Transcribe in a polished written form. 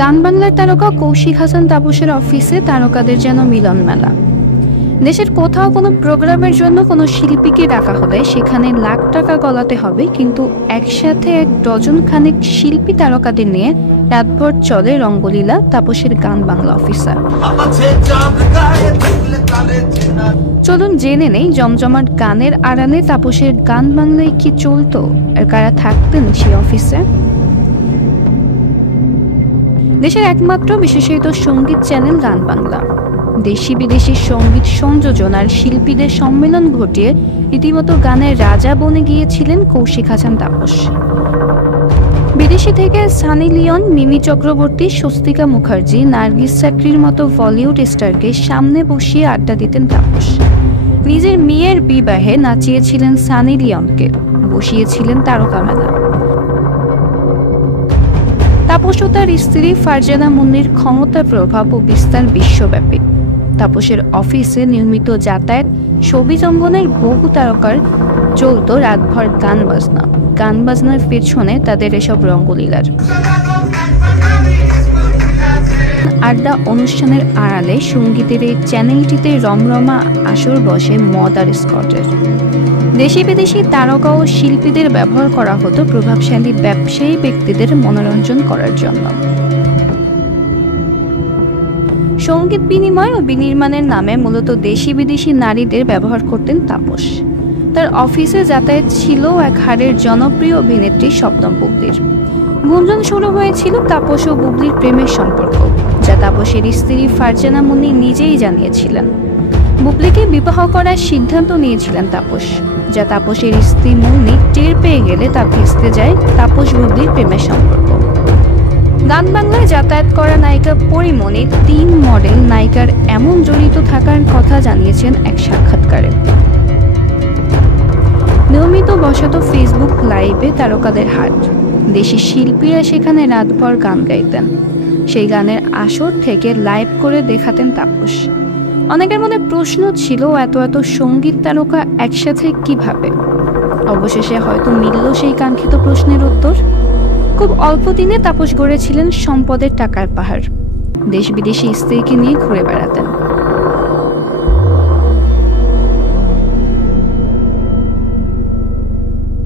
গান বাংলার তারকা কৌশিক হাসান তাপসের অফিসে তারকাদের যেন মিলন মেলা। দেশের কোথাও কোনো প্রোগ্রামের জন্য কোনো শিল্পীকে ডাকা হলে সেখানে লাখ টাকা গলাতে হবে, কিন্তু একসাথে 1 ডজন খানেক শিল্পী তারকাদের নিয়ে রাতভর চলে রঙ্গলীলা তাপসের গান বাংলা অফিসে। চলুন জেনে নেই জমজমাট গানের আড়ালে তাপসের গান বাংলায় কি চলতো আর কারা থাকতেন সেই অফিসে। দেশের একমাত্র বিশেষায়িত সঙ্গীত চ্যানেল গান বাংলা দেশি বিদেশি সঙ্গীত সংযোজন আর শিল্পীদের সম্মেলন ঘটিয়ে রীতিমতো গানের রাজা বনে গিয়েছিলেন কৌশিক হাসান তাপস। বিদেশি থেকে সানি লিওন, মিমি চক্রবর্তী, স্বস্তিকা মুখার্জি, নার্গিস চাকরির মতো বলিউড স্টারকে সামনে বসিয়ে আড্ডা দিতেন তাপস। নিজের মেয়ের বিবাহে নাচিয়েছিলেন সানি লিওনকে, বসিয়েছিলেন তারকা মেলা। তাপস ও তার স্ত্রী ফারজানা মুন্নির ক্ষমতা, প্রভাব ও বিস্তার বিশ্বব্যাপী। তাপসের অফিসে নিয়মিত যাতায়াত, ছবি অঙ্গনের বহু তারকার চলত রাতভর গান বাজনা। গান বাজনার পেছনে তাদের এসব রঙ্গলীলার আড্ডা অনুষ্ঠানের আড়ালে সঙ্গীতের এই চ্যানেলটিতে রমরমা আসর বসে মদ আর স্কটের। দেশি বিদেশি তারকা ও শিল্পীদের ব্যবহার করা হতো প্রভাবশালী ব্যবসায়ী ব্যক্তিদের মনোরঞ্জন করার জন্য। সঙ্গীত বিনিময় ও বিনির্মাণের নামে মূলত দেশি বিদেশি নারীদের ব্যবহার করতেন তাপস। তার অফিসে যাতায়াত ছিল এক হাড়ের জনপ্রিয় অভিনেত্রী স্বপ্নম বুবলির। গুঞ্জন শুরু হয়েছিল তাপস ও বুবলির প্রেমের সম্পর্ক, যা তাপসের স্ত্রী ফারজানা মুন্নি নিজেই জানিয়েছিলেন। বুবলিকে বিবাহ করার সিদ্ধান্ত নিয়েছিলেন তাপস, যা তাপসের স্ত্রী মুন্নি টের পেয়ে গেলে তা ভেস্তে যায় তাপস বুবলির প্রেমের সম্পর্ক। গান বাংলায় যাতায়াত করা নায়িকা পরিমণি 3 মডেল নায়িকার এমন জড়িত থাকার কথা জানিয়েছেন এক সাক্ষাৎকারে। নিয়মিত বসাতো ফেসবুক লাইভে তারকাদের হাট, দেশি শিল্পীরা সেখানে রাতভর গান গাইতেন। সেই গানের আসর থেকে লাইভ করে দেখাতেন তাপস। অনেকের মনে প্রশ্ন ছিল, এত সঙ্গীত তারকা একসাথে কিভাবে? অবশেষে হয়তো মিলল সেই কাঙ্ক্ষিত প্রশ্নের উত্তর। খুব অল্প দিনে তাপস গড়েছিলেন সম্পদের টাকার পাহাড়। দেশ বিদেশি স্ত্রীকে নিয়ে ঘুরে বেড়াতেন।